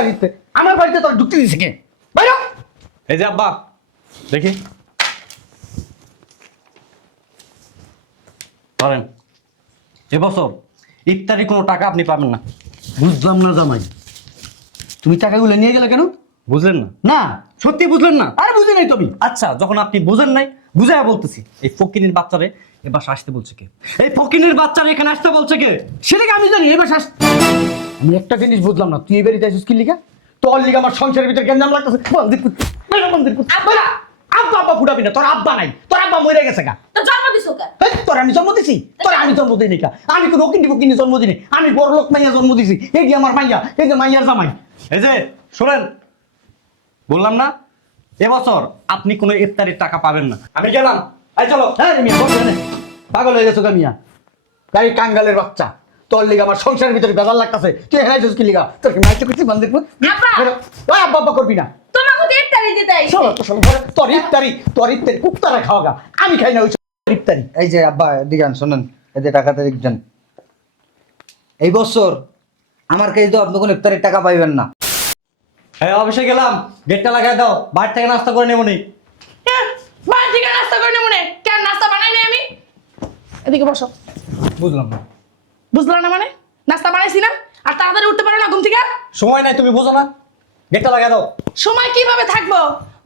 বাড়িতে? আমার বাড়িতে তোর ঢুকতে দিছে কে? বাইরে এই যে আব্বা দেখি ধরেন, এবছর ইফতারি কোনো টাকা আপনি পাবেন না। বুঝলাম না জামাই, তুমি টাকাগুলো নিয়ে গেলে কেন? বুঝলেন না? না, সত্যি বুঝলেন না? আরে বুঝি নাই তুমি। আচ্ছা, যখন আপনি বুঝেন নাই, বুঝাইয়া বলতেছি। এই ফকিনীর বাচ্চারে এবার আসতে বলছে কে? এই ফকিনীর বাচ্চারে এখানে আসতে বলছে কে? সেটাকে আমি জানি। এবার আমি একটা জিনিস বুঝলাম না, তুই এবারে যাইছিস কি লিগা? তোর লিগা আমার সংসারের ভিতরে গেঞ্জাম লাগতেছে। আব্বা আব্বা ফুটাবি না, তোর আব্বা নাই, তোর আব্বা মরে গেছে গা। তো জন্ম দিছো কে? তোর আমি জন্ম দিছি? তোর আমি জন্ম দিই কা? আমি কোনো ওকিনি ফকিনি জন্ম দিই। আমি বড় লোক মাইয়া জন্ম দিছি। এই যে আমার মাইয়া, এই যে মাইয়ার জামাই। এই যে শোনেন, বললাম না এবছর আপনি কোনো ইফতারির টাকা পাবেন না। আমি গেলাম। এই চলো। হ্যাঁ রে মিয়া, বল না। পাগল হয়ে গেছো গা মিয়া, গাড়ি কাঙ্গালের বাচ্চা। তোর লিগা আমার সংসারের ভিতরে বেজাল লাগতেছে। তুই হেরাইছিস কি লিগা? তোর কি মাইতে করছিস বান্দির পুত? আব্বা! ওই আব্বা আব্বা করবি না। তোমাকে তো ইফতারি দিতে আইছি। চলো তো চলো, তোর ইফতারি কুত্তারা খাওয়া গা। আমি খাই না ওই ইফতারি। এই যে আব্বা দিগান শোনেন, এই যে টাকাতে দিকছেন, এই বছর আমার কাছে তো আপনি কোনো ইফতারের টাকা পাইবেন না। হ্যাঁ, অফিসে গেলাম, গেটটা লাগাই দাও, বাইরে থেকে নাস্তা করে নেবো নি। বাড়ি থেকে নাস্তা করে নেবো নে। কেন নাস্তা বানাই নাই আমি? এদিকে বসো। বুঝলাম না। বুঝলা না মানে? নাস্তা বানাইছি না? আর তাড়াতাড়ি উঠতে পারো না ঘুম থেকে? সময় নাই, তুমি বুঝো না? গেটটা লাগাই দাও। সময় কিভাবে থাকবো?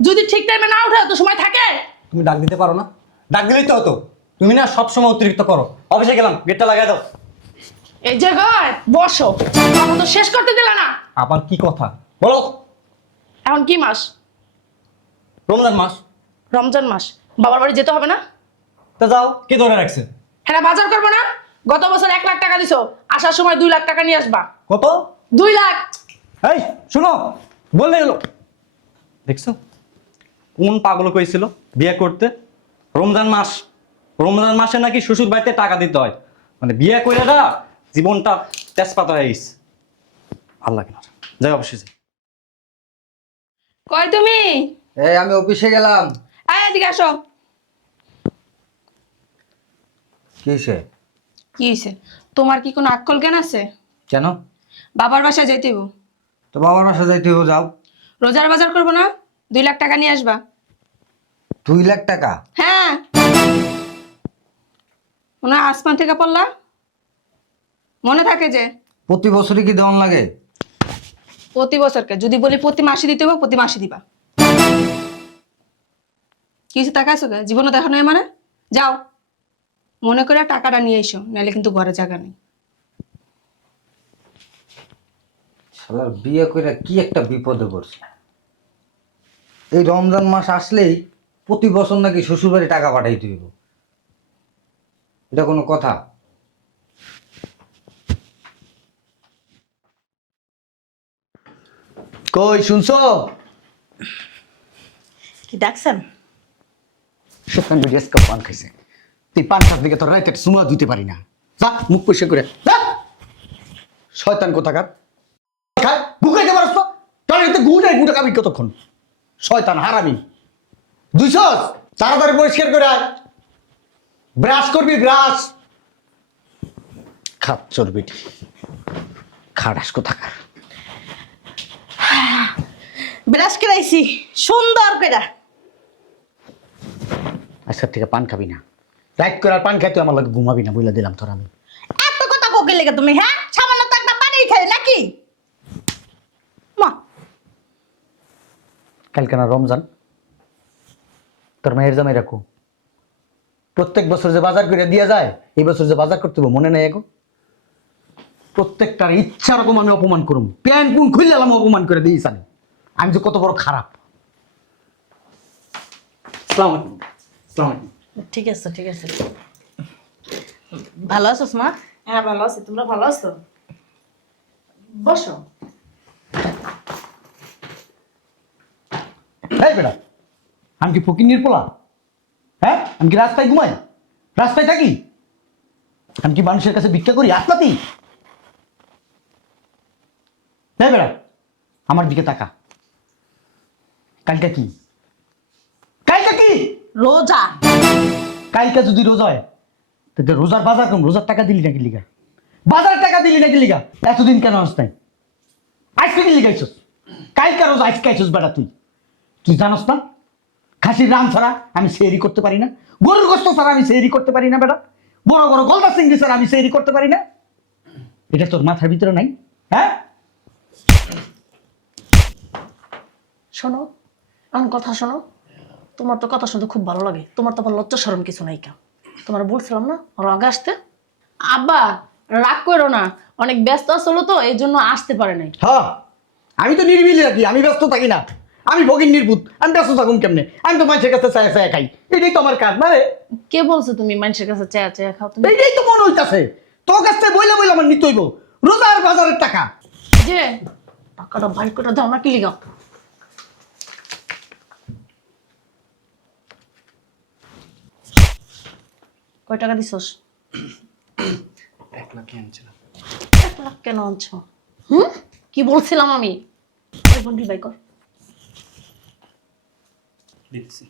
যদি ঠিক টাইমে না উঠে তো সময় থাকে? তুমি ডাক দিতে পারো না? ডাক দিলেই তো হতো। তুমি না সবসময় অতিরিক্ত করো। অফিসে গেলাম, গেটটা লাগাই দাও। এই জায়গায় বসো। আমার তো শেষ করতে দিলা না। আবার কি কথা বলো? এখন কি মাস? রমজান মাস। রমজান মাস। বাবার বাড়ি যেতে হবে না? তা যাও, কে ধরে রাখছে? হ্যাঁ, বাজার করবো না? গত বছর 1 লাখ টাকা দিছো, আসার সময় 2 লাখ টাকা নিয়ে আসবা। কত? 2 লাখ। এই শোনো, বললে এলো। দেখছো কোন পাগল কইছিল বিয়ে করতে? রমজান মাস, রমজান মাসে নাকি শ্বশুর বাড়িতে টাকা দিতে হয়। মানে বিয়ে করে না, জীবনটা তেজপাতা হয়ে গেছে। আল্লাহ কিনা যাই অবশ্যই যাই। কই তুমি? এই আমি অফিসে গেলাম। এদিকে আসো। কি হয়েছে? কি হয়েছে? তোমার কি কোনো আক্কল জ্ঞান আছে? কেন? বাবার বাসায় যাইতে হইব। তো বাবার বাসা যাইতে হবে, যাও। রোজার বাজার করবো না? 2 লাখ টাকা নিয়ে আসবা। 2 লাখ টাকা? হ্যাঁ, মনে হয় আসমান থেকে পড়লা। মনে থাকে যে প্রতি বছরই কি দেওয়ান লাগে? প্রতি বছরকে যদি বলি প্রতি মাসে দিতে হবে, প্রতি মাসে দিবা। কিছু টাকা আছে জীবনে দেখানো মানে? যাও, মনে করে টাকাটা নিয়ে এসো, নাহলে কিন্তু ঘরে জায়গা নেই। শালার বিয়ে করে কি একটা বিপদে পড়ছে। এই রমজান মাস আসলেই প্রতি বছর নাকি শ্বশুরবাড়ি টাকা পাঠাইতে হইব। এটা কোনো কথা? কই শুনছো? কি ডাকছেন? শয়তান বেরিয়ে আজকে পান খাইছে। তুই পান খাস দিকে তোর রাইতে সুমা দিতে পারি না। যা মুখ পরিষ্কার করে যা। শয়তান কোথাকার। খায় বুকাইতে পারছ তো? তোর এতে গুড়াই গুড়া খাবি কতক্ষণ? শয়তান হারামি। দুইছস তাড়াতাড়ি পরিষ্কার করে আয়। ব্রাশ করবি, ব্রাশ। খাচ্চর বেটি, খাড়াস কোথাকার। ব্রাশ করাইছি সুন্দর করে। আজকের থেকে পান খাবি না। রাইট করে আর পান খাই তুই আমার লাগে ঘুমাবি না বলে দিলাম তোর আমি। এত কথা কোকে লেগে তুমি? হ্যাঁ, সামান্য তো একটা পানি খাই নাকি? মা, কালকে না রমজান, তোর মায়ের জামাই রাখো। প্রত্যেক বছর যে বাজার করে দিয়া যায়, এই বছর যে বাজার করতে হবে মনে নেই এখন। প্রত্যেকটার ইচ্ছা রকম আমি অপমান করুম। প্যান পুন খুলে এলাম অপমান করে দিয়েছি আমি যে কত বড় খারাপ। আসসালামু আলাইকুম। আসসালামু আলাইকুম। ঠিক আছে ঠিক আছে। ভালো আছোস মা? হ্যাঁ ভালো আছি, তোমরা ভালো আছো? বসো। এই বেটা, আমি কি ফকিন্নির পোলা? হ্যাঁ, আমি কি রাস্তায় ঘুমাই? রাস্তায় থাকি? আমি কি মানুষের কাছে ভিক্ষা করি আসলাতি? এই বেটা, আমার দিকে তাকা। কালকা কি? কালকা কি? রোজা। কালকা যদি রোজা হয় তাহলে রোজার বাজার কম। রোজার টাকা দিলি নাকি লিগা? বাজার টাকা দিলি নাকি লিগা? এতদিন কেন আস নাই? আজকে কি লিগাইছস? কালকে রোজা আজকে আইছিস বেটা তুই তুই জানোস না খাসির রাম ছাড়া আমি সেহরি করতে পারি না, গরুর গোস্ত ছাড়া আমি সেহরি করতে পারি না বেটা, বড় বড় গলদা চিংড়ি ছাড়া আমি সেহরি করতে পারি না। এটা তোর মাথার ভিতরে নাই? হ্যাঁ শোনো, আমার কথা শোনো। তোমার তো কথা শুনতে খুব ভালো লাগে, তোমার তো আবার লজ্জা শরম কিছু নাই কেন? তোমার বলছিলাম না ওর আগে আসতে। আব্বা রাগ করো না, অনেক ব্যস্ত আসলো তো এই জন্য আসতে পারে নাই। হ্যাঁ আমি তো নির্বিলি রাখি, আমি ব্যস্ত থাকি না, আমি ভগিন নির্বুত, আমি ব্যস্ত থাকুন কেমনে? আমি তো মানুষের কাছে চায়া চায়া খাই, এটাই তো আমার কাজ মানে। কে বলছো তুমি মানুষের কাছে চেয়া চেয়া খাও? তুমি এইটাই তো মনে হইতাছে তোর কাছ থেকে বইলে বইলে আমার নিতে হইব রোজার বাজারের টাকা। যে টাকাটা বাইর করে দাও না, কি লিগা? কয় টাকা দিছস? 1 লাখ আনছিলাম। 1 লাখ কেন আনছো? কি বলছিলাম আমি? ওই বন্ডি বাই কর। দিচ্ছি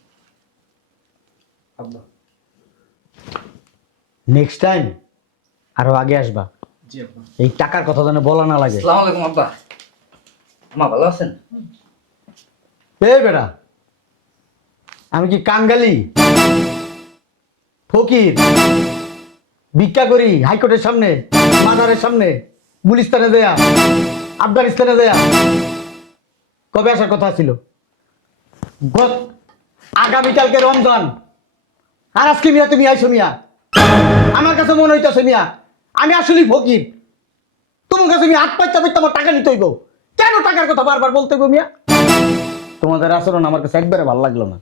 আব্বা। নেক্সট টাইম আরো আগে আসবা, জি আব্বা। এই টাকার কথা যেন বলা না লাগে। আসসালামু আলাইকুম আব্বা। মা ভালো আছেন? এই বেটা আমি কি কাঙ্গালি ফকির ভিক্ষা করি হাইকোর্টের সামনে, মাজারের সামনে, গুলিস্তানে দেয়া, আফগানিস্তানে দেয়া? কবে আসার কথা ছিল? আগামীকালকে রমজান, আর আজকে মিয়া তুমি আইসো মিয়া। আমার কাছে মনে হইতেছে মিয়া আমি আসলেই ফকির, তোমার কাছে আমি 8 পয়সা পয়সা আমার টাকা নিতে হইব। কেন টাকার কথা বারবার বলতে হইব মিয়া? তোমাদের আচরণ আমার কাছে একবারে ভালো লাগলো না।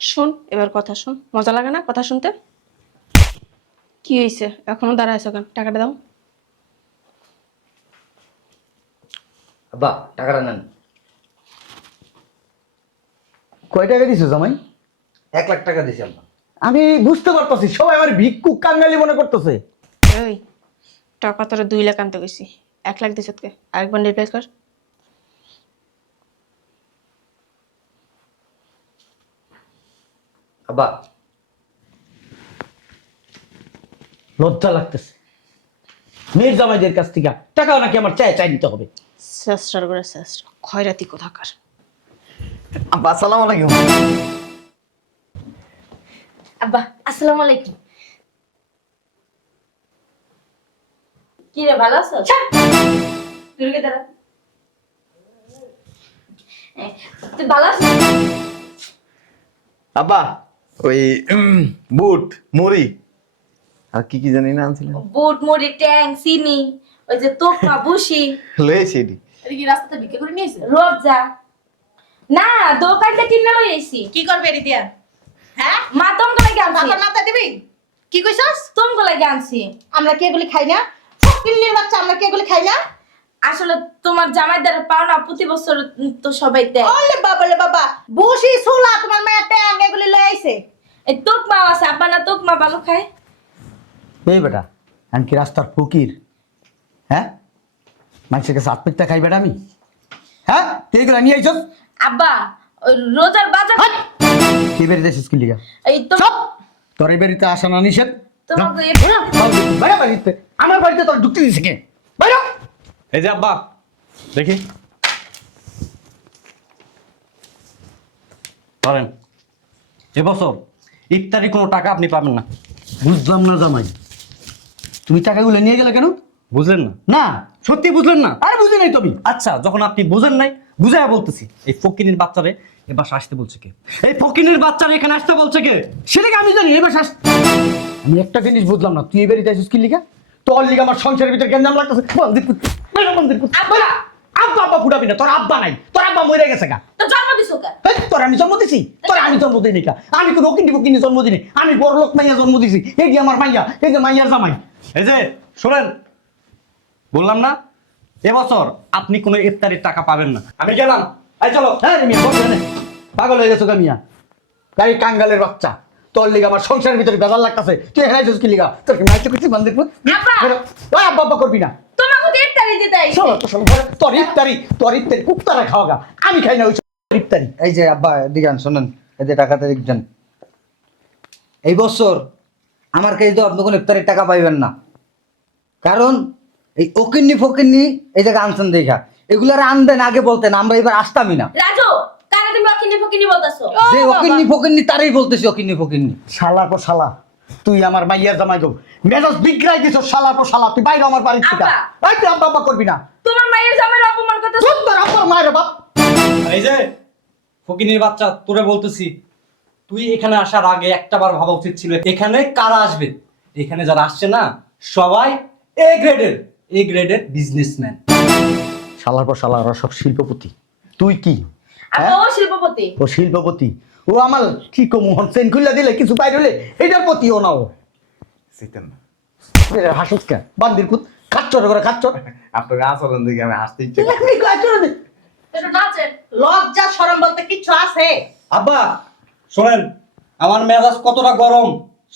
শোন, এবার কথা শোন, মজা লাগে না কথা শুনতে? কি হয়েছে এখনো দাঁড়ায় আছো কেন? টাকাটা দাও। আব্বা টাকাটা নেন। কয় টাকা দিছো জামাই? 1 লাখ টাকা দিছি আব্বা। আমি বুঝতে পারতেছি সবাই আমার ভিক্ষুক কাঙ্গালি মনে করতেছে। ওই টাকা তোরা 2 লাখ আনতে গেছি, 1 লাখ দিছত কে? আরেকবার রিপ্লাই কর। আব্বা লজ্জা লাগতেছে মেয়ের জামাইদের কাছ থেকে টাকাও নাকি আমার চাই চাই নিতে হবে। চেষ্টার করে চেষ্টা, খয়রাতি কোথাকার। আব্বা আসসালামু আলাইকুম। আব্বা আসসালামু আলাইকুম। কি রে ভালো আছো? দুর্গে দাঁড়া। তুই ভালো আছিস? আব্বা ওই বুট মুড়ি আর কি কি জানি না আনছিলেন, বুট মুড়ি ট্যাং চিনি ওই যে তোপা বুসি লয়েছি এটি। এটা কি রাস্তাতে ভিক্ষা করে নিয়েছে? রোবজা না দোকানটা কিনে লই আইছি। কি করবে এটি দিয়া? হ্যাঁ, মা তোমকে লাগে আনছি। বাবার মাথা দিবি? কি কইছস? তোমকে লাগে আনছি। আমরা কি এগুলি খাই না? ফকিন্নির বাচ্চা, আমরা কি এগুলি খাই না? আসলে তোমার জামাই দ্বারা পাও না প্রতি বছর তো সবাই দেয়। ওলে বাবা লে বাবা, বুসি সুলা তোমার মায়ের ট্যাং এগুলি লই আইছে। এই তোকমা আছে আব্বা না তোকমা ভালো খায়। এই বেটা আমি কি রাস্তার ফকির? হ্যাঁ মানুষের কাছে আত্মহত্যা খাই বেটা আমি? হ্যাঁ তুই এগুলো নিয়ে আইছস? আব্বা ওই রোজার বাজার কি বেরিয়ে যাচ্ছিস কি লিগা? এই তো সব তোর এই বাড়িতে আসা না নিষেধ। তোমাকে বাইরে বাড়িতে, আমার বাড়িতে তোর ঢুকতে দিছে কে? বাইরে এই যে আব্বা দেখি ধরেন, এবছর ইফতারি কোনো টাকা আপনি পাবেন না। বুঝলাম না জামাই, তুমি টাকাগুলো নিয়ে গেলে কেন? বুঝলেন না? না সত্যি বুঝলেন না? আরে বুঝি নাই তুমি। আচ্ছা যখন আপনি বুঝেন নাই বুঝাই বলতেছি, এই ফকিনের বাচ্চারে এ বাসা আসতে বলছে কে? এই ফকিনের বাচ্চারে এখানে আসতে বলছে কে? সেটাকে আমি জানি এবার শ্বাস। আমি একটা জিনিস বুঝলাম না, তুই এই বাড়িতে আসিস কি লিগা? তোর লিগা আমার সংসারের ভিতরে গেঞ্জাম লাগতেছে। মন্দির পুত, বাইরে মন্দির পুত, বাইরে। আব্বা আব্বা ফুটাবি না, তোর আব্বা নাই, তোর আব্বা মরে গেছে গা। তো জন্ম দিছো কে? এই, তোর আমি জন্ম দিছি? তোর আমি জন্ম দিই নি কা? আমি কোনো ওকিনি ফকিনি জন্ম দিই নি, আমি বড় লোক মাইয়া জন্ম দিছি। এই যে আমার মাইয়া, এই যে মাইয়ার জামাই। এই যে শোনেন, বললাম না এবছর আপনি কোনো ইফতারির টাকা পাবেন না। আমি গেলাম, এই চলো। হ্যাঁ রে মিয়া, বল না। পাগল হয়ে গেছো গা মিয়া, গাড়ি কাঙ্গালের বাচ্চা। তোর লিগা আমার সংসারের ভিতরে বেজাল লাগতেছে, তুই এখানে আইছিস কি লিগা? তোর কি মাইতে করছিস মন্দির পুত? আব্বা! ওই আব্বা আব্বা করবি না। তোমাকে তো ইফতারি দিতে আইছি। চলো তো চলো, তোর ইফতারি কুত্তারা খাওয়া গা, আমি খাই না ওই ইফতারি। এই যে আব্বা এদিকে আন, শোনেন এই যে টাকাতে দেখছেন, এই বছর আমার কাছে তো আপনি কোনো ইফতারির টাকা পাইবেন না। কারণ এই ওকিন্নি ফকিন্নি এই জায়গায় আনছেন দেখা, এগুলার আনবেন আগে বলতেন, আমরা এবার আসতামই না। রাজু কানে তুমি অকিনি ফকিনি বলতাছো যে অকিন্নি ফকিন্নি তারই বলতেছি অকিন্নি ফকিন্নি। শালার পর শালা, তুই আমার মাইয়ার জামাই গো মেজাজ বিগড়াই দিছ। শালার পর শালা, তুই বাইরে আমার বাড়ির থেকে। আব্বা। এই তুই আব্বা আব্বা করবি না। তোমার মায়ের জামাইয়ের অপমান করতেছো চুপ তোর আব্বার মায়ের বাপ। এই যে ফকিনির বাচ্চা, তোরে বলতেছি, তুই এখানে আসার আগে একটাবার ভাবা উচিত ছিল এখানে কারা আসবে। এখানে যারা আসছে না সবাই এ গ্রেডের বিজনেসম্যান। শালার পর শালা, ওরা সব শিল্পপতি। তুই কি? আব্বা ও শিল্পপতি ও শিল্পপতি। ও আমার কি কমোহন চেন খুলে দিলে কিছু বাইরে হলে এটার প্রতি ও না। ও চিতেন না হাসুস কে বান্দির কুত খাচ্চর করে খাচ্চর। আপনাকে আচরণ দেখে আমি হাসতে ইচ্ছে একটু নাচেন লজ্জা শরম বলতে কিছু আছে? আব্বা শোনেন, আমার মেজাজ কতটা গরম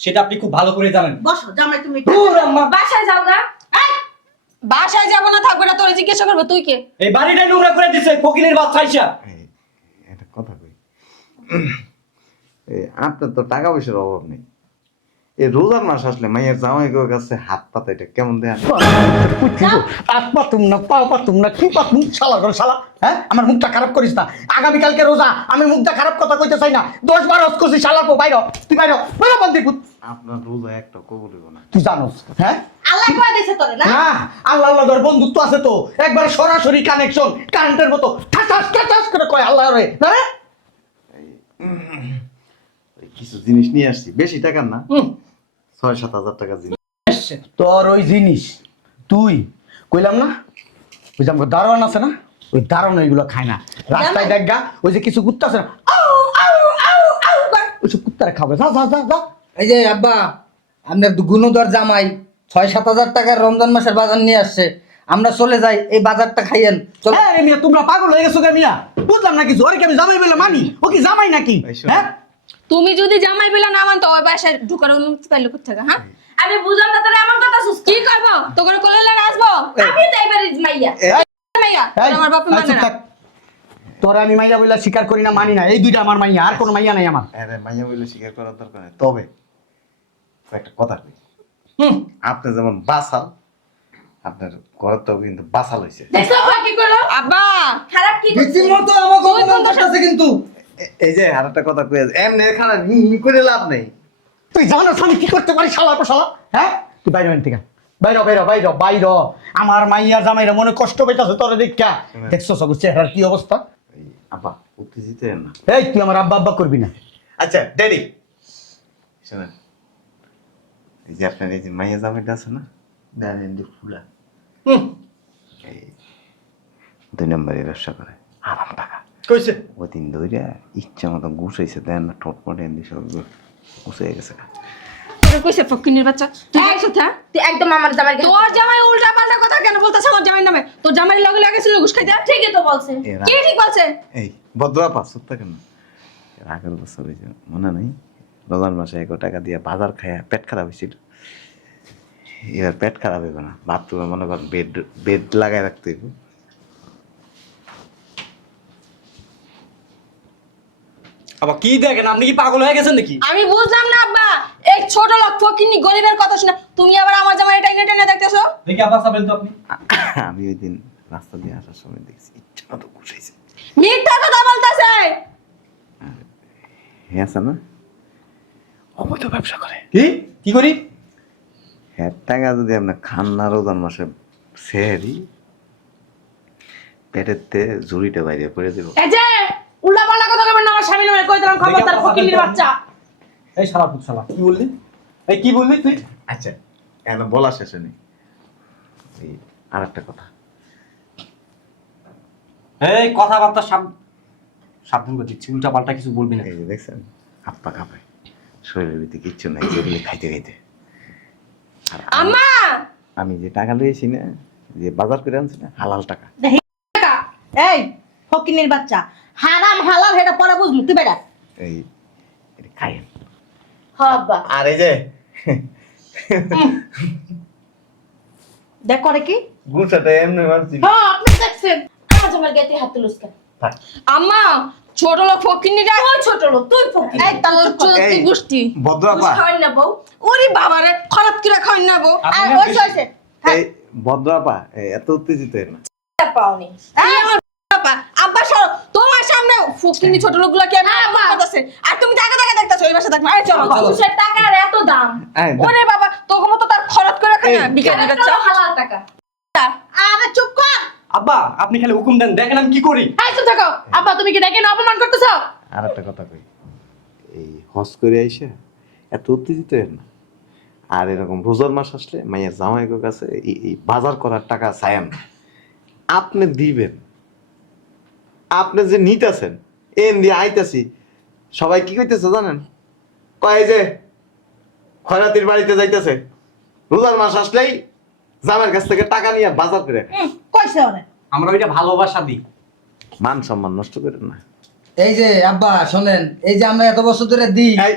সেটা আপনি খুব ভালো করে জানেন। বসো জামাই তুমি। দূর আম্মা, বাসায় যাও গা বাসায় যাবো না থাকবে না, তোরে জিজ্ঞাসা করবো তুই কে? এই বাড়িটা নোংরা করে দিছে ফকিনির বাচ্চা আইসা। একটা কথা কই, আপনার তো টাকা পয়সার অভাব নেই। এই রোজার মাস আসলে মাইয়ের জামাই কাছে হাত পাতা এটা কেমন দেয়? হাত পাতুম না, পা পাতুম না, কি পাতুম? শালা করে শালা, হ্যাঁ আমার মুখটা খারাপ করিস না। আগামীকালকে রোজা, আমি মুখটা খারাপ কথা কইতে চাই না। 10 বার হজ করছি শালার পো, বাইর হ। তুই বাইর হ, বাইর হ বান্দির কুত। আপনার রোজা একটা কবুল হইব না। তুই জানোস হ্যাঁ? আল্লাহ কয় দিয়েছে তোরে না? না, আল্লাহ আল্লাহর বন্ধুত্ব আছে তো, একবার সরাসরি কানেকশন, কারেন্টের মতো ঠাস ঠাস করে কয় আল্লাহ রে না রে। ওই কিছু জিনিস নিয়ে আসছি, বেশি টাকার না, 6-7 হাজার টাকার জিনিস। তোর ওই জিনিস তুই কইলাম না, ওই যে আমার দারোয়ান আছে না, ওই দারোয়ান ওইগুলো খায় না। রাস্তায় দেখা ওই যে কিছু কুত্তা আছে না, আউ আউ আউ আউ করে, ওইসব কুত্তারা খাবে। যা যা যা যা। এই যে আব্বা, আপনার গুণধর জামাই 6-7 হাজার টাকার রমজান মাসের বাজার নিয়ে আসছে, আমরা চলে যাই, এই বাজারটা খাইয়েন চলো। হ্যাঁ রে মিয়া, তোমরা পাগল হয়ে গেছো কে মিয়া? বুঝলাম না কিছু। ওরে কি আমি জামাই বলে মানি? ও কি জামাই নাকি? এই শোন। হ্যাঁ তুমি যদি জামাই বেলা না মানতো ওই বাসায় ঢুকার অনুমতি পাইলে কোথেকে? হ্যাঁ আমি বুঝলাম না তোরা এমন কথা শুস কি করবো? তোকে কোলে লাগে আসবো আমি তো এবারে মাইয়া মাইয়া? এই, আমার বাপ এই, মানে চুপ না। থাক। তোরা আমি মাইয়া বলে স্বীকার করি না, মানি না। এই দুইটা আমার মাইয়া, আর কোনো মাইয়া নাই আমার। আরে মাইয়া বলে স্বীকার করার দরকার নেই, তবে একটা কথা কই, আপনি যেমন বাসাল, আপনার ঘরটাও কিন্তু বাসাল হয়েছে। দেখছো আব্বা কি করলো? আব্বা খারাপ কি করছে? রীতিমতো আমাকে অপমান করতেছে কিন্তু। এই যে আর একটা কথা কই, এমনি খারাপ করে লাভ নেই। তুই জানোস আমি কি করতে পারি শালা পর শালা? হ্যাঁ তুই বাইরে হন থেকে, বাইর বাইর বাইর বাইর। আমার মাইয়া জামাইরা মনে কষ্ট পাইতাছে তোরে দেখা। দেখছো সবুজ চেহারার কি অবস্থা? এই আব্বা উত্তেজিত হন না। এই তুই আমার আব্বা আব্বা করবি না। আচ্ছা ড্যাডি শোনেন, এই যে আপনার এই যে মাইয়া জামাইটা আছে না, দেখেন যে ফুলা, এই 2 নম্বরে ব্যবসা করে, আরাম টাকা কইছে ওই দিন ধরে ইচ্ছা মতো গুছাইছে, দেন না ঠোঁট পটে এনে সব গুছাই গেছে। তোরে কইছে ফকিনির বাচ্চা, তুই আইছো থা? তুই একদম আমার জামাই তোর জামাই উল্টা পাল্টা কথা কেন বলতাছ আমার জামাইর নামে? তোর জামাইর লগে লাগেছিল ঘুষ খাইতে? ঠিকই তো বলছে। এরা কে ঠিক বলছে? এই ভদ্রাপা সত্য কেন, এর আগের বছর ওই যে মনে নেই রমজান মাসে 1 টাকা দিয়ে বাজার খায় পেট খারাপ হয়েছিল। এবার পেট খারাপ হবে না, বাথরুমে মনে কর বেড লাগাই রাখতে হইব। আবার কি দেখেন, আপনি কি পাগল হয়ে গেছেন নাকি? আমি বুঝলাম না আব্বা, এই ছোট লোক ফকিনি গরিবের কথা শুনে তুমি আবার আমার জামাই টাইনে টাইনে দেখতেছো? দেখি আবার চাবেন তো আপনি। আমি ওই দিন রাস্তা দিয়ে আসার সময় দেখছি ইচ্ছা মতো গুছাইছে। মিথ্যা কথা বলতাছে। হ্যাঁ আছে না, অবৈধ ব্যবসা করে। কি কি করি? হ্যাঁ টাকা যদি আপনার খান না রোজান মাসে সেহেরি, পেটের ঝুড়িটা বাইরে পড়ে দেবো। এই যে উল্টা পাল্টা কথা বলবেন না আমার স্বামী নামে, কই দিলাম খবরদার ফকিনির বাচ্চা। এই শালা পুত শালা, কি বললি? এই কি বললি তুই? আচ্ছা কেন বলা শেষে নেই, এই আর একটা কথা, এই কথাবার্তা সাবধান করে দিচ্ছি, উল্টা পাল্টা কিছু বলবি না। এই যে দেখছেন হাত-পা কাঁপে, শরীরের ভিতরে কিচ্ছু নাই, যেগুলি খাইতে খাইতে। আর আম্মা আমি যে টাকা লইয়েছি না, যে বাজার করে আনছি না, হালাল টাকা। এই ফকিনির বাচ্চা, হারাম হালাল হেটা পরে বুঝলু, তুই বেটা। এই এটা খাইয়েন। হ্যাঁ আব্বা আর এই যে দেখ করে কি? গুছাটা এমনি মারছি। হ্যাঁ আপনি দেখছেন। আমার জামাইয়ের গায়ে তুই হাত তুলিস কেন? থাক। আম্মা ছোট লোক ফকিনিরা তুই ছোট লোক, তুই ফকির। এই তার চুলতি গোষ্ঠী। ভদ্রাপা, খাওয়াই না বউ। ওরে বাবারে খরাত কিরা খাই না বো। আর ওইসে ওইসে। এই ভদ্রাপা, এত উত্তেজিত হয়ে না। পাওনি। এই আমার বাবা আব্বা সর তোমার সামনে ফকিনি ছোট লোকগুলো কি আমি করতেছে আর তুমি টাকা টাকা দেখতেছো ওই বাসা থাকবে আরে চলো ঘুষের টাকার এত দাম। ওরে বাবা তোকে মতো তার খরচ করে খায় না বিকালে এখানে তো হালাল টাকা। আরে চুপ কর। আব্বা আপনি খালি হুকুম দেন, দেখেন আমি কি করি। এই চুপ থাকো। আব্বা তুমি কি দেখে না অপমান করতেছো? আর একটা কথা কই, এই হজ করে আইসা এত উত্তেজিত হন না। আর এরকম রোজার মাস আসলে মাইয়ের জামাইয়ের কাছে এই বাজার করার টাকা চায়েন না। আপনি দিবেন, আপনি যে নিতেছেন এন দিয়ে আইতাছি, সবাই কি কইতেছে জানেন? কয় যে খয়রাতির বাড়িতে যাইতেছে, রোজার মাস আসলেই জামাইয়ের কাছ থেকে টাকা নিয়ে বাজার করে খায়। কইছে ওরে। আমরা ওইটা ভালোবাসা দিই। মান সম্মান নষ্ট করেন না। এই যে আব্বা শোনেন, এই যে আমরা এত বছর ধরে দিই, এই,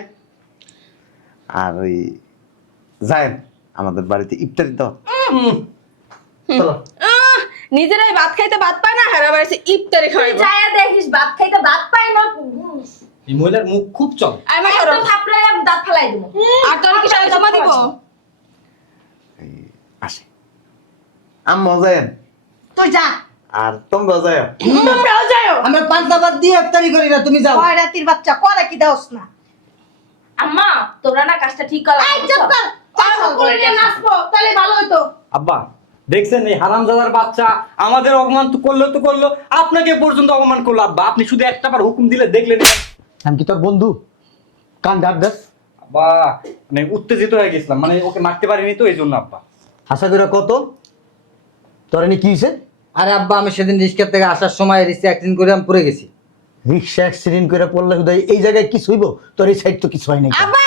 আর ওই যায়েন আমাদের বাড়িতে ইফতারি দাও। চলো। নিজেরাই ভাত খাইতে ভাত পায় না হারা বাড়িতে ইফতারি তুই খাওয়াইবো যায়া দেখিস ভাত খাইতে ভাত পাই না। এই মহিলার মুখ খুব চলে। আই মা সরো একদম থাপড়ায় দাঁত ফেলাই দেবো। আর তোর কি সারা জমা দিব এই, আসি আম্মা যায়েন, তুই যা। আর তোমরা যাও। তোমরাও যাও। আমরা পান্তাবাদ দিয়ে ইফতারি করি না, তুমি যাও। ওই রাতির বাচ্চা করে কি দাওস না? আম্মা তোরা না কাজটা ঠিক করা। এই চুপ কর। চাচা করে নিয়ে নাচবো তাহলে ভালো হতো। আব্বা দেখছেন এই হারামজাদার বাচ্চা আমাদের অপমান তো করলো, আপনাকে পর্যন্ত অপমান করলো। আব্বা আপনি শুধু একটা বার হুকুম দিলে দেখলেন। আমি কি তোর বন্ধু? কান ডাক দেস। আব্বা মানে উত্তেজিত হয়ে গেছিলাম, মানে ওকে মারতে পারিনি তো এই জন্য। আব্বা আশা করে কত তোর এনে কি হয়েছে? আরে আব্বা আমি সেদিন রিক্সা থেকে আসার সময় রিক্সা অ্যাক্সিডেন্ট করে আমি পড়ে গেছি। রিক্সা অ্যাক্সিডেন্ট করে পড়লে হুদাই এই জায়গায় কিছু হইব? তোর এই সাইড তো কিছু হয় নাই। আব্বা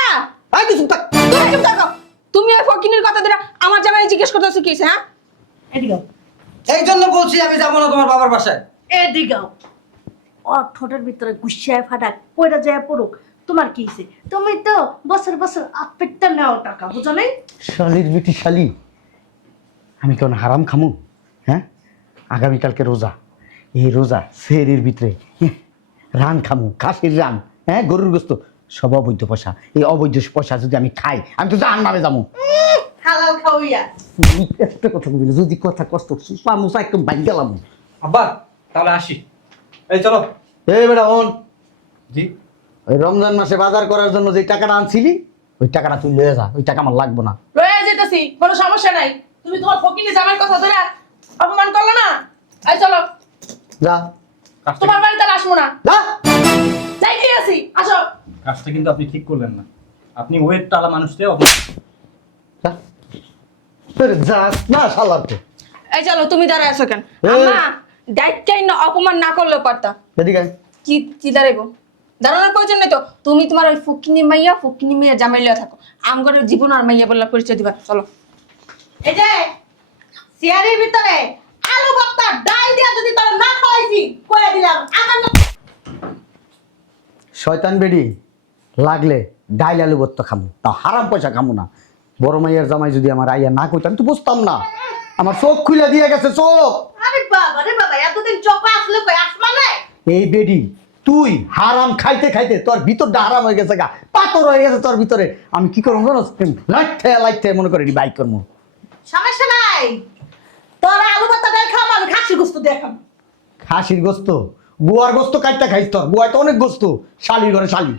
আই কিছু থাক। তুমি চুপ থাকো তুমি ওই ফকিনির কথা দিলা আমার জামাই জিজ্ঞেস করতেছো কি হইছে হ্যাঁ এদিকে এই জন্য বলছি আমি যাবো না তোমার বাবার বাসায়। এদিকে ও ঠোঁটের ভিতরে গুছিয়ে ফাটাক পয়টা যায় পড়ুক। তোমার কি হইছে? তুমি তো বছর বছর আপেটটা নাও টাকা, বুঝো নাই? শালির বেটি শালি, আমি কেন হারাম খামু? হ্যাঁ, আগামীকালকে রোজা। এই রোজা সেহরির ভিতরে রান খামু, খাসির রান, হ্যাঁ গরুর গোস্ত, সব অবৈধ পয়সা। এই অবৈধ পয়সা যদি আমি খাই আমি তো জাহান্নামে যাবো। হালাল খাওয়াইয়া। একটা কথা বলি, যদি কথা কষ্ট সুপা মুসা একদম বাইক গেলাম। আব্বা তাহলে আসি। এই চলো। এই বেটা হন, জি ওই রমজান মাসে বাজার করার জন্য যে টাকাটা আনছিলি ওই টাকাটা তুই লয়ে যা, ওই টাকা আমার লাগবো না। রয়ে যেতেছি, কোনো সমস্যা নাই। তুমি তোমার ফকিনি জামাই কথা ধরে অপমান করলো না? এই চলো, যা কাজটা তোমার বাড়িতে আর আসবো না। যা। যাইতে আছি, আসো। কাজটা কিন্তু আপনি ঠিক করলেন না। আপনি ওয়েট টালা মানুষকে অপমান। যা। তোর যাস না শালার তো। এই চলো তুমি দাঁড়ায় আছো কেন এই। আম্মা ডাইটকাই না অপমান না করলেও পারতা এদিকে আয়। কি কি দাঁড়াইবো দাঁড়ানোর প্রয়োজন নেই তো তুমি তোমার ওই ফকিনি মাইয়া জামাই লিয়া থাকো আমগরের জীবন আর মাইয়া বললা পরিচয় দিবা চলো এই যে সিয়ারের ভিতরে আলু ভর্তা ডাল দিয়া যদি তোর না খাওয়াইছি কয়ে দিলাম আমার না। শয়তান বেডি লাগলে ডাইল আলু ভর্তা খামু, তা হারাম পয়সা খামু না। বড় মাইয়ার জামাই যদি আমার আইয়া না কইতো আমি তো বুঝতাম না। আমার চোখ খুলে দিয়ে গেছে চোখ। আরে বাবা রে বাবা, এতদিন চোখ আসলে কই আসমানে? এই বেডি তুই হারাম খাইতে খাইতে তোর ভিতরটা হারাম হয়ে গেছে গা, পাথর হয়ে গেছে তোর ভিতরে। আমি কি করবো জানো? লাইট মনে করে বাইক করবো। সমস্যা নাই, তোর আলু ভর্তা ডাল খাওয়া আমি খাসি গোস্ত দেখাম। খাসির গোস্ত, গুয়ার গোস্ত কাটটা খাইছ তোর, গুয়ায় তো অনেক গোস্ত, শালির ঘরে শালি।